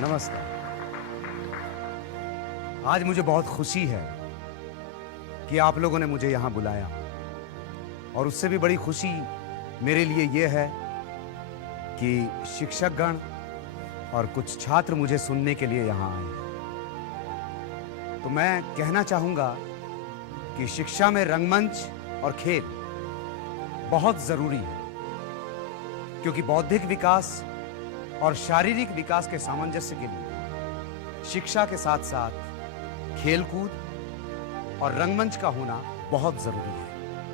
नमस्कार। आज मुझे बहुत खुशी है कि आप लोगों ने मुझे यहां बुलाया, और उससे भी बड़ी खुशी मेरे लिए यह है कि शिक्षकगण और कुछ छात्र मुझे सुनने के लिए यहां आए हैं। तो मैं कहना चाहूंगा कि शिक्षा में रंगमंच और खेल बहुत जरूरी है, क्योंकि बौद्धिक विकास और शारीरिक विकास के सामंजस्य के लिए शिक्षा के साथ साथ खेलकूद और रंगमंच का होना बहुत जरूरी है।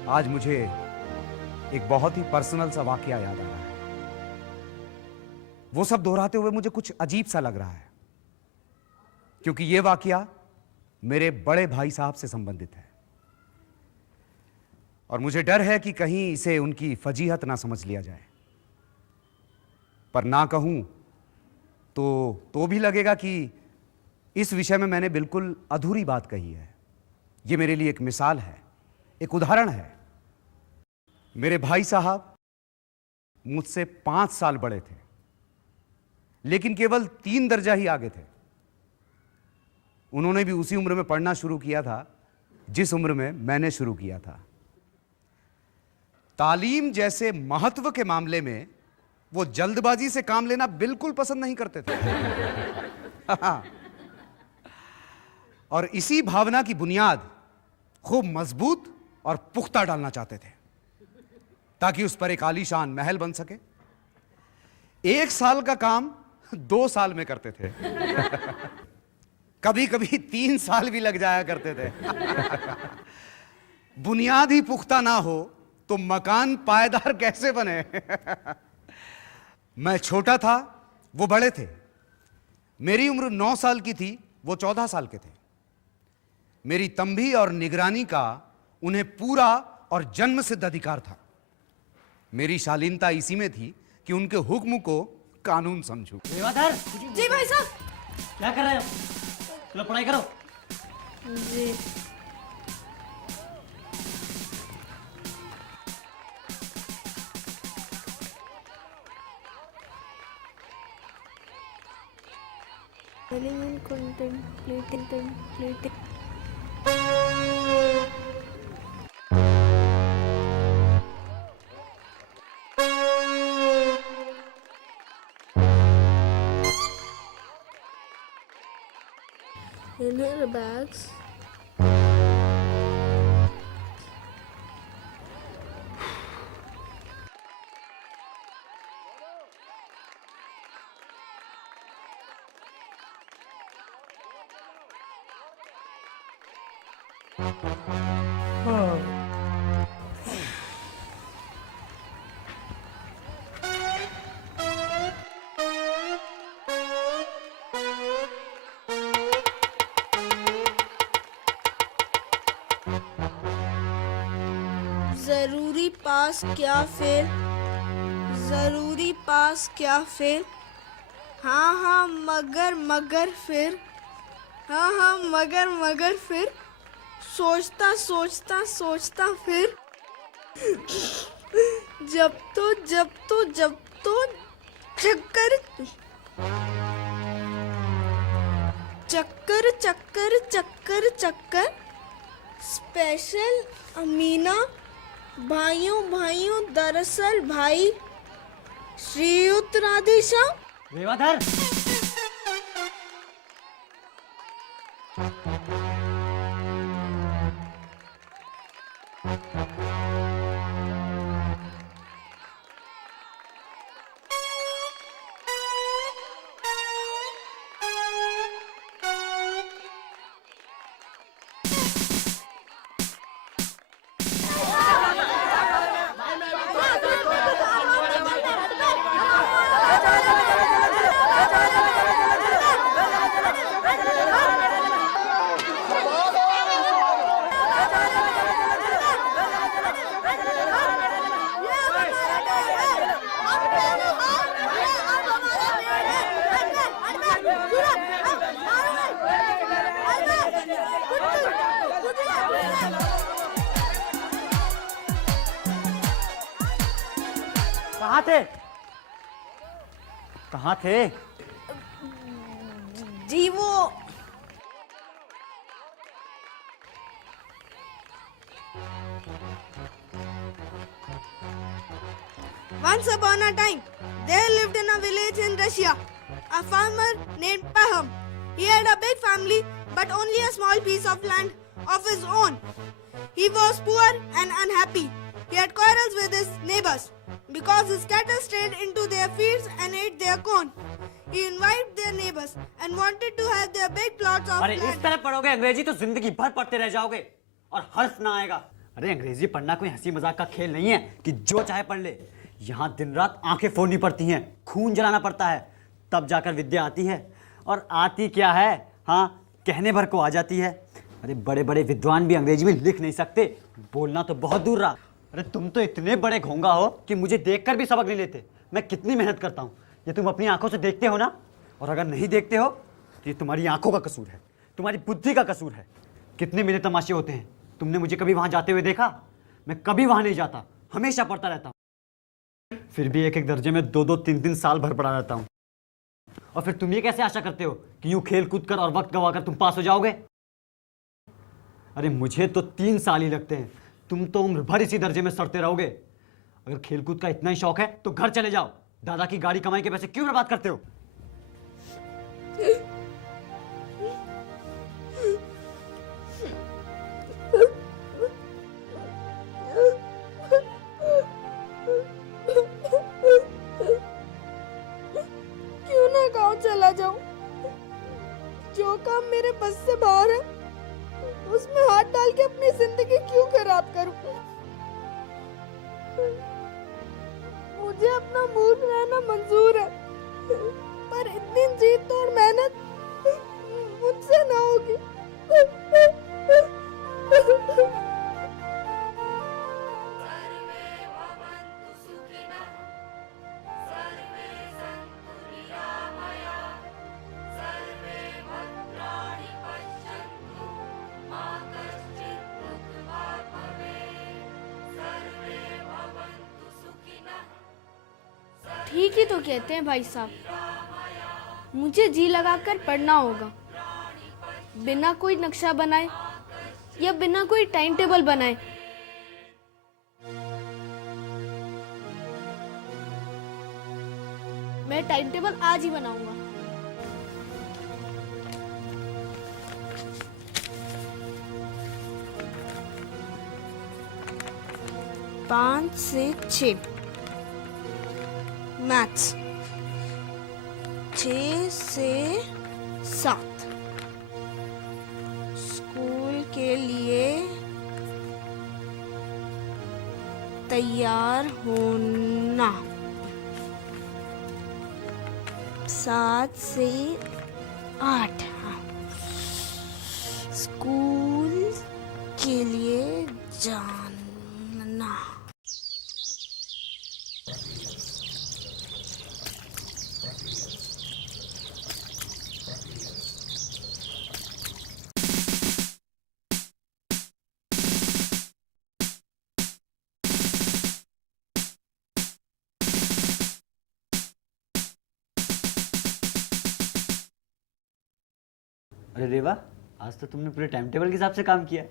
आज मुझे एक बहुत ही पर्सनल सा वाकया याद आ रहा है। वो सब दोहराते हुए मुझे कुछ अजीब सा लग रहा है, क्योंकि ये वाकया मेरे बड़े भाई साहब से संबंधित है, और मुझे डर है कि कहीं इसे उनकी फजीहत ना समझ लिया जाए। पर ना कहूं तो भी लगेगा कि इस विषय में मैंने बिल्कुल अधूरी बात कही है। यह मेरे लिए एक मिसाल है, एक उदाहरण है। मेरे भाई साहब मुझसे 5 साल बड़े थे, लेकिन केवल 3 दर्जा ही आगे थे। उन्होंने भी उसी उम्र में पढ़ना शुरू किया था जिस उम्र में मैंने शुरू किया था। तालीम जैसे महत्व के मामले में वो जल्दबाजी से काम लेना बिल्कुल पसंद नहीं करते थे। और इसी भावना की बुनियाद खूब मजबूत और पुख्ता डालना चाहते थे, ताकि उस पर एक आलीशान महल बन सके। 1 साल का काम 2 साल में करते थे। कभी कभी 3 साल भी लग जाया करते थे। बुनियाद ही पुख्ता ना हो तो मकान पायदार कैसे बने? मैं छोटा था, वो बड़े थे। मेरी उम्र 9 साल की थी, वो 14 साल के थे। मेरी तंबी और निगरानी का उन्हें पूरा और जन्म सिद्ध अधिकार था। मेरी शालीनता इसी में थी कि उनके हुक्म को कानून समझूं। देवाधर! जी भाई साहब। क्या कर रहे हो? चलो पढ़ाई करो। जी। Element contemplating. In her bags. जरूरी पास क्या फेल? जरूरी पास क्या फेल? हाँ मगर फिर। हाँ मगर फिर। सोचता फिर। जब तो चक्कर स्पेशल अमीना भाइयों दरअसल भाई श्रीयुत राधेश्याम। देवाधर! कहाँ थे? जी वो Once upon a time, there lived in a village in Russia a farmer named Paham. He had a big family but only a small piece of land of his own. He was poor and unhappy. He had quarrels with his neighbors because his cattle strayed into their fields and ate their corn. He invited their neighbors and wanted to have their big plots of अरे इस land. तरह पढ़ोगे अंग्रेजी तो जिंदगी भर पढ़ते रह जाओगे और हर्ष ना आएगा। अरे अंग्रेजी पढ़ना कोई हंसी मजाक का खेल नहीं है कि जो चाहे पढ़ ले। यहाँ दिन रात आंखें फोड़नी पड़ती हैं, खून जलाना पड़ता है, तब जाकर विद्या आती है। और आती क्या है, हाँ, कहने भर को आ जाती है। अरे बड़े बड़े विद्वान भी अंग्रेजी में लिख नहीं सकते, बोलना तो बहुत दूर रहा। अरे तुम तो इतने बड़े घोंगा हो कि मुझे देखकर भी सबक नहीं लेते। मैं कितनी मेहनत करता हूँ, ये तुम अपनी आंखों से देखते हो ना। और अगर नहीं देखते हो तो ये तुम्हारी आंखों का कसूर है, तुम्हारी बुद्धि का कसूर है। कितने मेरे तमाशे होते हैं, तुमने मुझे कभी वहां जाते हुए देखा? मैं कभी वहां नहीं जाता, हमेशा पढ़ता रहता हूँ। फिर भी एक एक दर्जे में 2-2, 3-3 साल भर पढ़ा रहता हूँ। और फिर तुम ये कैसे आशा करते हो कि यूं खेल कूद कर और वक्त गवाकर तुम पास हो जाओगे? अरे मुझे तो 3 साल ही लगते हैं, तुम तो उम्र भर इसी दर्जे में सड़ते रहोगे। अगर खेलकूद का इतना ही शौक है तो घर चले जाओ। दादा की गाड़ी कमाई के पैसे क्यों बर्बाद करते हो? क्यों ना गांव चला जाऊं? जो काम मेरे बस से बाहर है उसमें हाथ डाल के अपनी जिंदगी क्यों खराब करूं? मुझे अपना मूड रहना मंजूर है, पर इतनी जी तोड़ मेहनत मुझसे ना होगी। ठीक ही तो कहते हैं भाई साहब, मुझे जी लगाकर पढ़ना होगा, बिना कोई नक्शा बनाए या बिना कोई टाइम टेबल बनाए। मैं टाइम टेबल आज ही बनाऊंगा। पाँच से 6 मैथ्स, 6 से 7 स्कूल के लिए तैयार होना, 7 से 8 स्कूल के लिए जानना। अरे रेवा, आज तो तुमने पूरे टाइम टेबल के हिसाब से काम किया।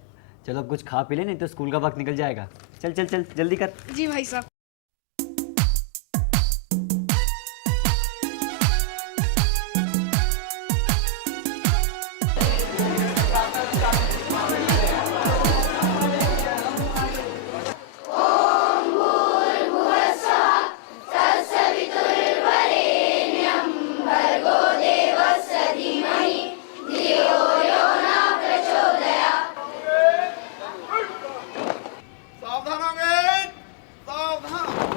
चलो अब कुछ खा पी ले, नहीं तो स्कूल का वक्त निकल जाएगा। चल चल चल जल्दी कर। जी भाई साहब। सावधान हो गए, सावधान।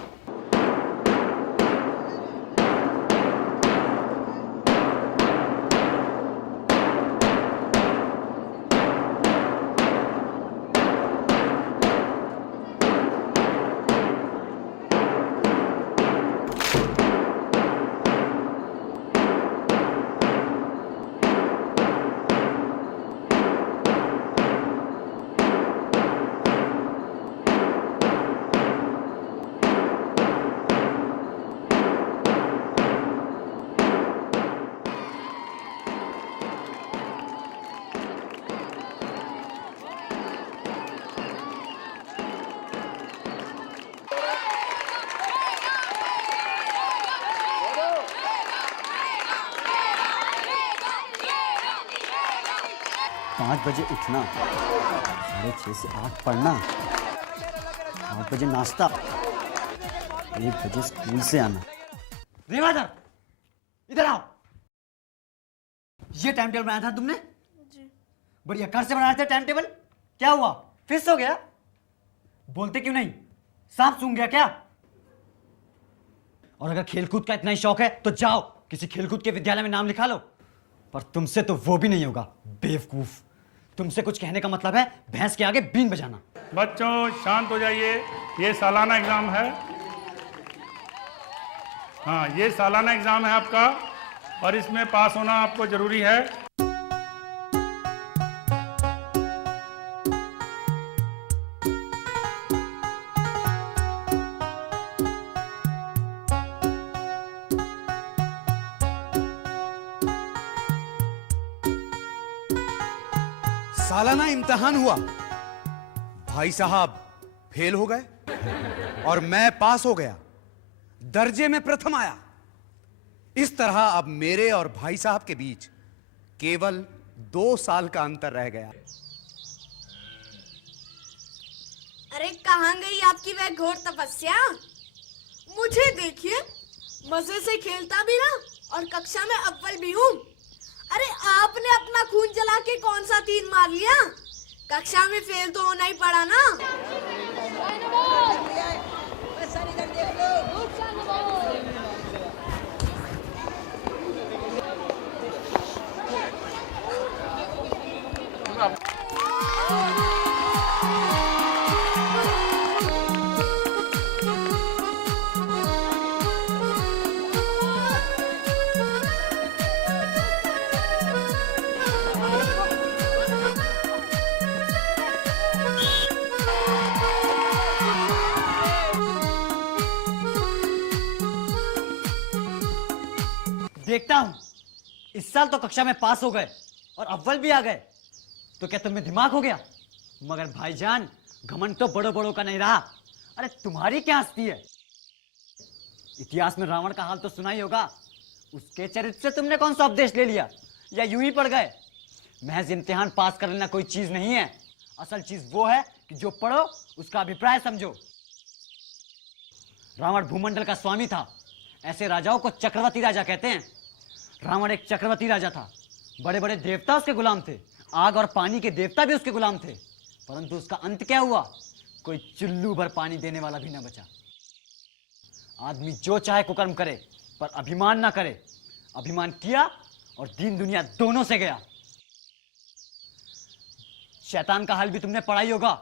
5 बजे उठना, 6:30 से 8 पढ़ना, 8 बजे नाश्ता, 1 बजे स्कूल से आना। रेवादर, इधर आओ। ये टाइम टेबल बनाया था तुमने? जी। बढ़िया, घर से बनाया था टाइम टेबल? क्या हुआ, फिर सो गया? बोलते क्यों नहीं? सांप सूंघ गया क्या? और अगर खेलकूद का इतना ही शौक है तो जाओ किसी खेलकूद के विद्यालय में नाम लिखा लो। पर तुमसे तो वो भी नहीं होगा, बेवकूफ। तुमसे कुछ कहने का मतलब है भैंस के आगे बीन बजाना। बच्चों शांत हो जाइए, ये सालाना एग्जाम है। हाँ, ये सालाना एग्जाम है आपका और इसमें पास होना आपको जरूरी है। सालाना इम्तिहान हुआ, भाई साहब फेल हो गए और मैं पास हो गया, दर्जे में प्रथम आया। इस तरह अब मेरे और भाई साहब के बीच केवल 2 साल का अंतर रह गया। अरे कहाँ गई आपकी वह घोर तपस्या? मुझे देखिए, मजे से खेलता भी रहा और कक्षा में अव्वल भी हूँ। अरे आपने अपना खून जला के कौन सा तीर मार लिया? कक्षा में फेल तो होना ही पड़ा ना। देखता हूं, इस साल तो कक्षा में पास हो गए और अव्वल भी आ गए, तो क्या तुम्हें दिमाग हो गया? मगर भाईजान, घमंड तो बड़ों बड़ों का नहीं रहा। अरे तुम्हारी क्या हस्ती है? इतिहास में रावण का हाल तो सुना ही होगा। उसके चरित्र से तुमने कौन सा उपदेश ले लिया, या यूं ही पढ़ गए? महज इम्तिहान पास कर लेना कोई चीज नहीं है। असल चीज वो है कि जो पढ़ो उसका अभिप्राय समझो। रावण भूमंडल का स्वामी था, ऐसे राजाओं को चक्रवर्ती राजा कहते हैं। रावण एक चक्रवर्ती राजा था, बड़े बड़े देवता उसके गुलाम थे, आग और पानी के देवता भी उसके गुलाम थे। परंतु उसका अंत क्या हुआ? कोई चुल्लू भर पानी देने वाला भी न बचा। आदमी जो चाहे कुकर्म करे, पर अभिमान ना करे। अभिमान किया और दीन दुनिया दोनों से गया। शैतान का हाल भी तुमने पढ़ा ही होगा।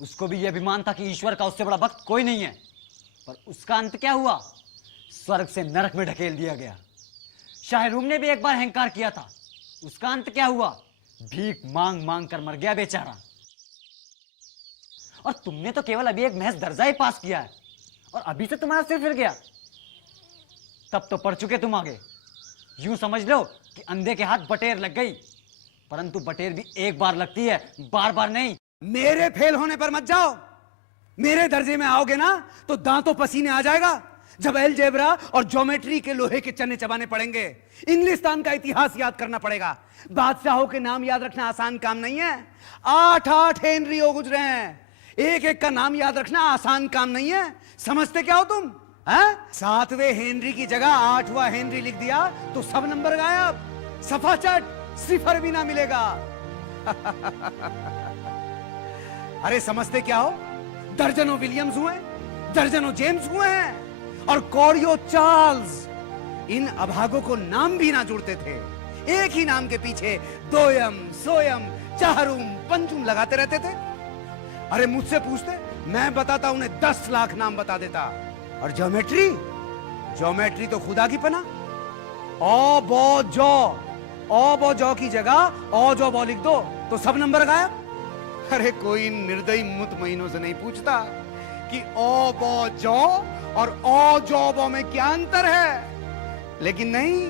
उसको भी यह अभिमान था कि ईश्वर का उससे बड़ा भक्त कोई नहीं है। पर उसका अंत क्या हुआ? स्वर्ग से नरक में ढकेल दिया गया। शाहरुम ने भी एक बार अहंकार किया था, उसका अंत क्या हुआ? भीख मांग मांग कर मर गया बेचारा। और तुमने तो केवल अभी एक महज दर्जा ही पास किया है और अभी से तुम्हारा सिर फिर गया। तब तो पढ़ चुके तुम आगे। यूं समझ लो कि अंधे के हाथ बटेर लग गई, परंतु बटेर भी एक बार लगती है, बार बार नहीं। मेरे फेल होने पर मत जाओ। मेरे दर्जे में आओगे ना तो दांतों पसीने आ जाएगा जब अलजेब्रा और ज्योमेट्री के लोहे के चने चबाने पड़ेंगे। इंग्लिस्तान का इतिहास याद करना पड़ेगा। बादशाहों के नाम याद रखना आसान काम नहीं है। 8 हेनरियो गुजरे हैं, एक एक का नाम याद रखना आसान काम नहीं है। समझते क्या हो तुम? 7वें हेनरी की जगह 8वां हेनरी लिख दिया तो सब नंबर गायब, सफा चट, सिफर भी ना मिलेगा। अरे समझते क्या हो? दर्जनों विलियम्स हुए, दर्जनों जेम्स हुए हैं और कौड़ियों चार्ल्स। इन अभागों को नाम भी ना जुड़ते थे। एक ही नाम के पीछे दोयम, सोयम, चाहरुम, पंचुम लगाते रहते थे। अरे मुझसे पूछते, मैं बताता उन्हें 10 लाख नाम बता देता। और ज्योमेट्री, ज्योमेट्री तो खुदा की पना। ओ बो जौ, ओ बो जौ की जगह ओ जो बो लिख दो तो सब नंबर गायब। अरे कोई निर्दयी मुतमईनों से नहीं पूछता कि ओ बो जौ और ओ जो बो में क्या अंतर है। लेकिन नहीं,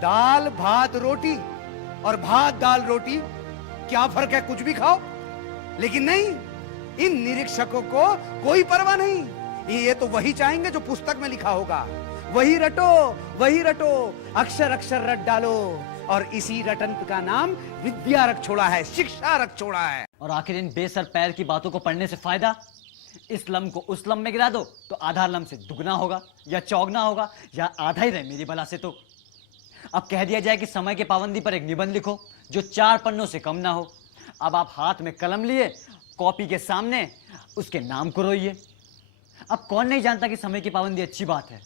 दाल भात रोटी और भात दाल रोटी क्या फर्क है, कुछ भी खाओ। लेकिन नहीं, इन निरीक्षकों को कोई परवाह नहीं। ये तो वही चाहेंगे जो पुस्तक में लिखा होगा। वही रटो, वही रटो, अक्षर अक्षर रट डालो और इसी रटंत का नाम विद्या रख छोड़ा है, शिक्षा रख छोड़ा है। और आखिर इन बेसर पैर की बातों को पढ़ने से फायदा? इस लम को उस लम में गिरा दो तो आधा लम से दुगना होगा या चौगना होगा या आधा ही रहे मेरी बला से। तो अब कह दिया जाए कि समय की पाबंदी पर एक निबंध लिखो जो 4 पन्नों से कम ना हो। अब आप हाथ में कलम लिए कॉपी के सामने उसके नाम को रोइए। अब कौन नहीं जानता कि समय की पाबंदी अच्छी बात है,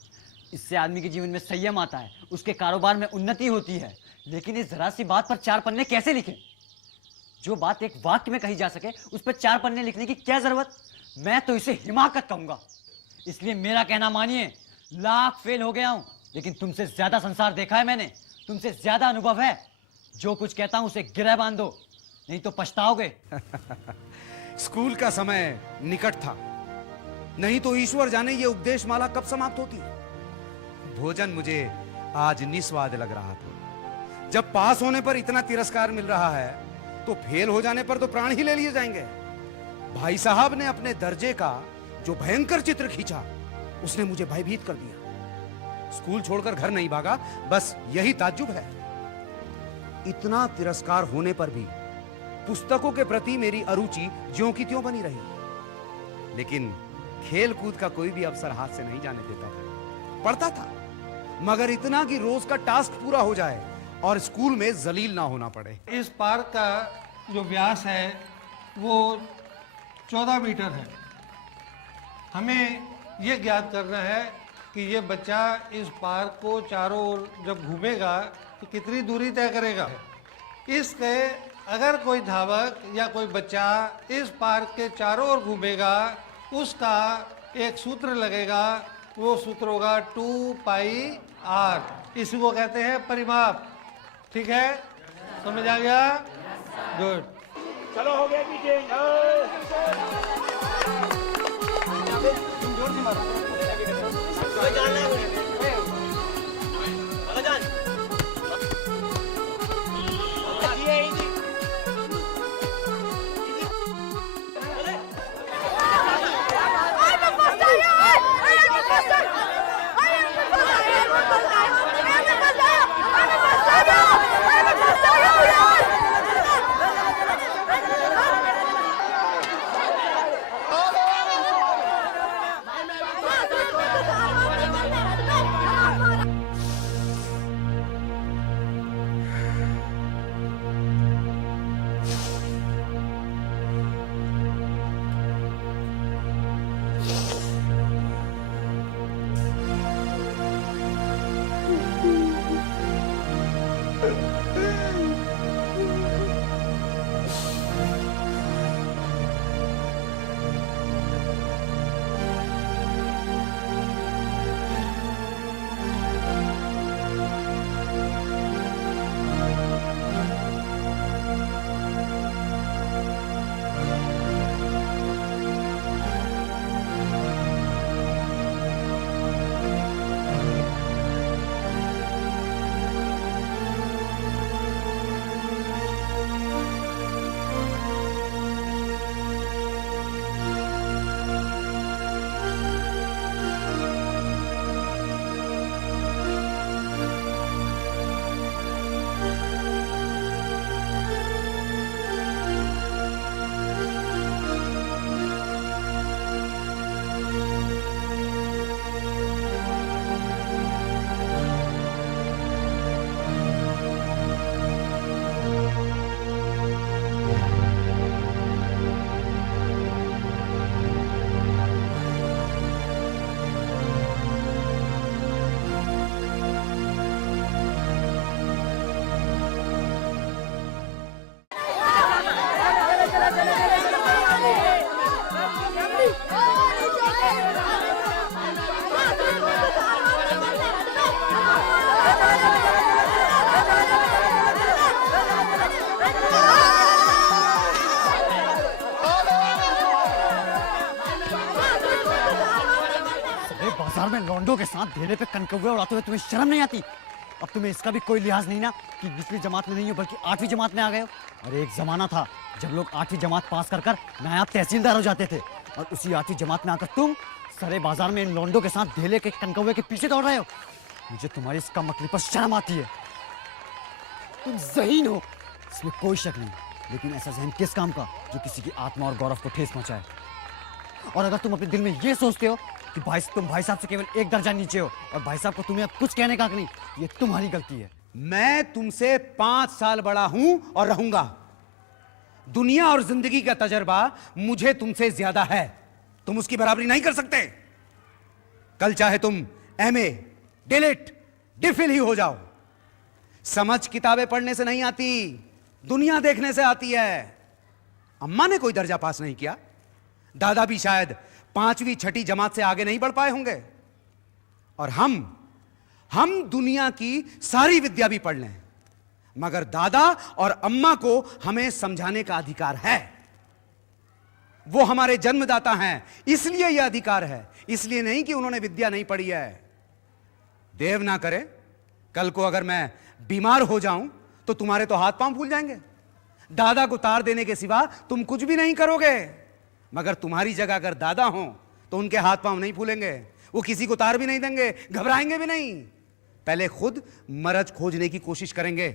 इससे आदमी के जीवन में संयम आता है, उसके कारोबार में उन्नति होती है। लेकिन इस जरा सी बात पर 4 पन्ने कैसे लिखें? जो बात एक वाक्य में कही जा सके उस पर 4 पन्ने लिखने की क्या जरूरत? मैं तो इसे हिमाकत कहूंगा। इसलिए मेरा कहना मानिए, लाख फेल हो गया हूं लेकिन तुमसे ज्यादा संसार देखा है मैंने, तुमसे ज्यादा अनुभव है। जो कुछ कहता हूं उसे गिरह बांध दो, नहीं तो पछताओगे। स्कूल का समय निकट था, नहीं तो ईश्वर जाने ये उपदेश माला कब समाप्त होती। भोजन मुझे आज निस्वाद लग रहा था। जब पास होने पर इतना तिरस्कार मिल रहा है तो फेल हो जाने पर तो प्राण ही ले लिए जाएंगे। भाई साहब ने अपने दर्जे का जो भयंकर चित्र खींचा उसने मुझे भयभीत कर दिया। स्कूल छोड़कर घर नहीं भागा, बस यही ताज्जुब है। इतना तिरस्कार होने पर भी पुस्तकों के प्रति मेरी अरुचि ज्यों की त्यों बनी रही। लेकिन खेल कूद का कोई भी अवसर हाथ से नहीं जाने देता था। पढ़ता था मगर इतना कि रोज का टास्क पूरा हो जाए और स्कूल में जलील ना होना पड़े। इस पार्क का जो व्यास है वो 14 मीटर है। हमें ये ज्ञात करना है कि ये बच्चा इस पार्क को चारों ओर जब घूमेगा तो कितनी दूरी तय करेगा। इसके अगर कोई धावक या कोई बच्चा इस पार्क के चारों ओर घूमेगा उसका एक सूत्र लगेगा, वो सूत्र होगा 2πr। इसी को कहते हैं परिमाप। ठीक है, समझ आ गया? गुड। चलो हो गया मीटिंग। बाजार में लौंडों के साथ ढेले पे कनकौवे उड़ाते हुए तुम्हें शर्म नहीं आती? अब तुम्हें इसका भी कोई लिहाज नहीं ना कि दूसरी जमात में नहीं हो बल्कि 8वीं जमात में आ गए हो। और एक जमाना था जब लोग 8वीं जमात पास कर कर नायाब तहसीलदार हो जाते थे, और उसी 8वीं जमात में आकर तुम सरे बाजार में इन लौंडों के साथ ढेले के कनकौवे के पीछे दौड़ रहे हो। मुझे तुम्हारी इस कम अक्ली पर शर्म आती है। तुम ज़हीन हो, इसमें कोई शक नहीं। लेकिन ऐसा जहन किस काम का जो किसी की आत्मा और गौरव को ठेस पहुंचाए? और अगर तुम अपने दिल में ये सोचते हो कि तुम भाई साहब से केवल एक दर्जा नीचे हो और भाई साहब को तुम्हें अब कुछ कहने का हक नहीं, ये तुम्हारी गलती है। मैं तुमसे 5 साल बड़ा हूं और रहूंगा। दुनिया और जिंदगी का तजर्बा मुझे तुमसे ज्यादा है, तुम उसकी बराबरी नहीं कर सकते। कल चाहे तुम एमए, डिलिट, डिफिल ही हो जाओ, समझ किताबें पढ़ने से नहीं आती, दुनिया देखने से आती है। अम्मा ने कोई दर्जा पास नहीं किया, दादा भी शायद 5वीं 6ठी जमात से आगे नहीं बढ़ पाए होंगे, और हम दुनिया की सारी विद्या भी पढ़ लें, मगर दादा और अम्मा को हमें समझाने का अधिकार है। वो हमारे जन्मदाता हैं, इसलिए यह अधिकार है, इसलिए नहीं कि उन्होंने विद्या नहीं पढ़ी है। देव ना करे कल को अगर मैं बीमार हो जाऊं तो तुम्हारे तो हाथ पांव फूल जाएंगे। दादा को तार देने के सिवा तुम कुछ भी नहीं करोगे, मगर तुम्हारी जगह अगर दादा हो तो उनके हाथ पांव नहीं फूलेंगे, वो किसी को तार भी नहीं देंगे, घबराएंगे भी नहीं, पहले खुद मरज खोजने की कोशिश करेंगे,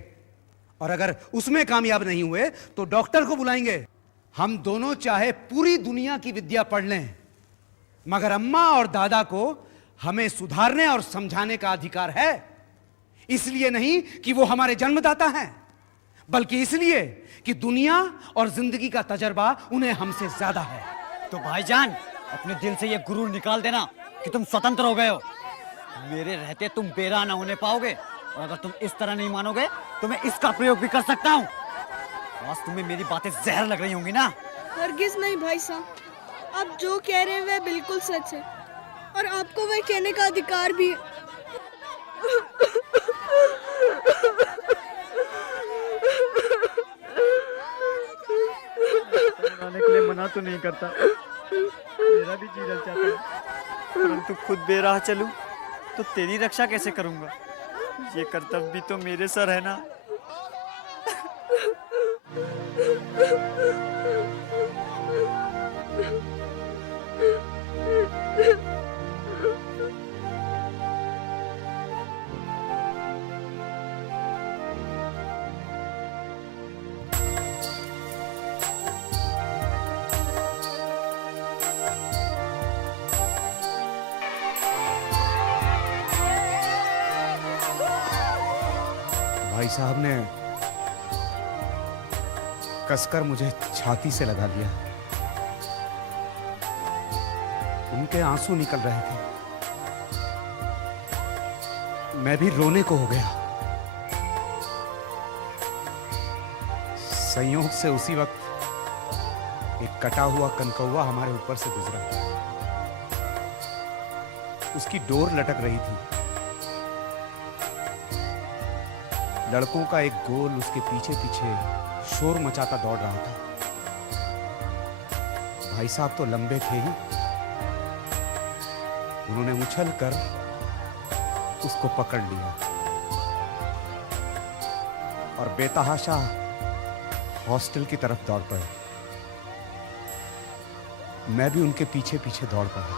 और अगर उसमें कामयाब नहीं हुए तो डॉक्टर को बुलाएंगे। हम दोनों चाहे पूरी दुनिया की विद्या पढ़ लें, मगर अम्मा और दादा को हमें सुधारने और समझाने का अधिकार है। इसलिए नहीं कि वो हमारे जन्मदाता हैं, बल्कि इसलिए कि दुनिया और जिंदगी का तजर्बा उन्हें हमसे ज्यादा है। तो भाईजान, अपने दिल से ये गुरूर निकाल देना कि तुम स्वतंत्र हो गए हो। मेरे रहते तुम बेरा ना होने पाओगे, और अगर तुम इस तरह नहीं मानोगे तो मैं इसका प्रयोग भी कर सकता हूँ। आज तुम्हें मेरी बातें जहर लग रही होंगी ना? हरगिज नहीं भाई साहब, आप जो कह रहे हैं वह बिल्कुल सच है, और आपको वह कहने का अधिकार भी है। बनाने के लिए मना तो नहीं करता, मेरा भी जी लग जाता है, परंतु खुद बेराह चलूं तो तेरी रक्षा कैसे करूंगा? ये कर्तव्य भी तो मेरे सर है ना। भाई साहब ने कसकर मुझे छाती से लगा लिया, उनके आंसू निकल रहे थे, मैं भी रोने को हो गया। संयोग से उसी वक्त एक कटा हुआ कनकौवा हमारे ऊपर से गुजरा, उसकी डोर लटक रही थी, लड़कों का एक गोल उसके पीछे पीछे शोर मचाता दौड़ रहा था। भाई साहब तो लंबे थे ही, उन्होंने उछल कर उसको पकड़ लिया और बेतहाशा हॉस्टल की तरफ दौड़ पड़े। मैं भी उनके पीछे पीछे दौड़ पड़ा।